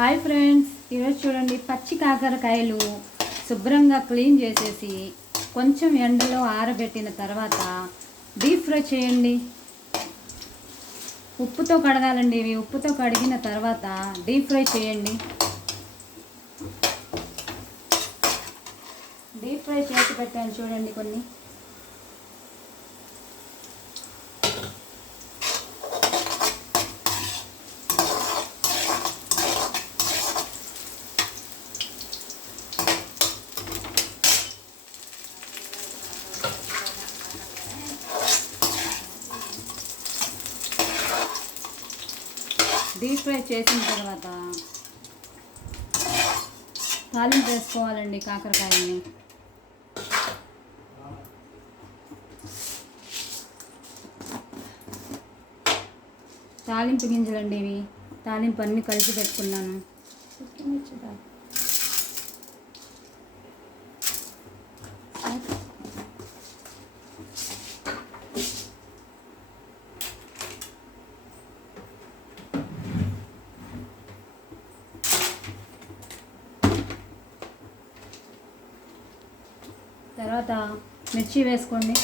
Hi friends, ఈరోజు చూడండి పచ్చి కాకరకాయలు శుభ్రంగా క్లీన్ చేసేసి కొంచెం ఎండలో ఆరబెట్టిన తర్వాత డీప్ ఫ్రై చేయండి. ఉప్పుతో కడగాలండి. ఇవి ఉప్పుతో కడిగిన తర్వాత డీప్ ఫ్రై చేయండి. డీప్ ఫ్రై చేసి పెట్టాను చూడండి కొన్ని. డీప్ ఫ్రై చేసిన తర్వాత తాలింపు వేసుకోవాలండి కాకరకాయలని. తాలింపు గింజలండి ఇవి. తాలింపు అన్నీ కలిసి పెట్టుకున్నాను. తర్వాత మిర్చి వేసుకోండి.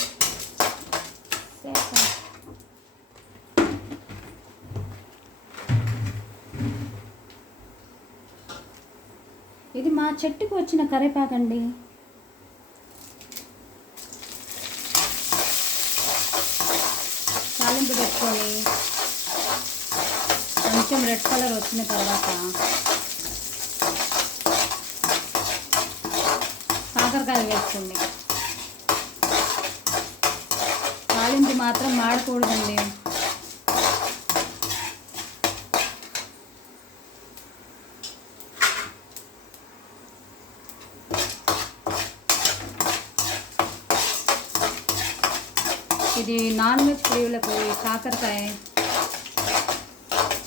ఇది మా చెట్టుకు వచ్చిన కరివేపాకండి. తాలింపు పెట్టుకొని కొంచెం రెడ్ కలర్ వచ్చిన తర్వాత కాకరకాయలు వేసుకోండి. తాలింపు మాత్రం మాడకూడదండి. ఇది నాన్ వెజ్ ప్రియులకు ఈ కాకరకాయ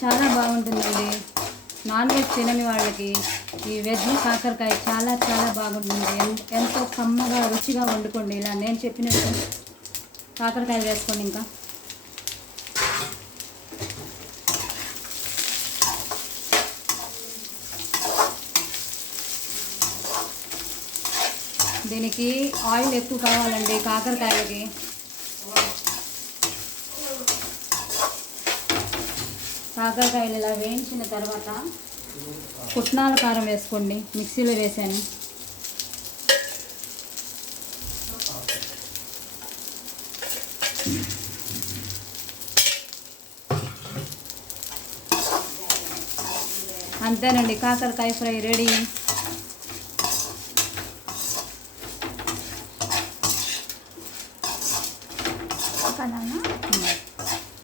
చాలా బాగుంటుందండి. నాన్ వెజ్ తినని వాళ్ళకి ఈ వెజ్ కాకరకాయ చాలా చాలా బాగుంటుంది. ఎంతో కమ్మగా రుచిగా వండుకోండి. ఇలా నేను చెప్పినట్టు కాకరకాయలు వేసుకోండి. ఇంకా దీనికి ఆయిల్ ఎక్కువ కావాలండి. కాకరకాయలకి కాకరకాయలు ఇలా వేయించిన తర్వాత పుట్నాల కారం వేసుకోండి. మిక్సీలో వేసాను. అంతేనండి, కాకరకాయ ఫ్రై రెడీ.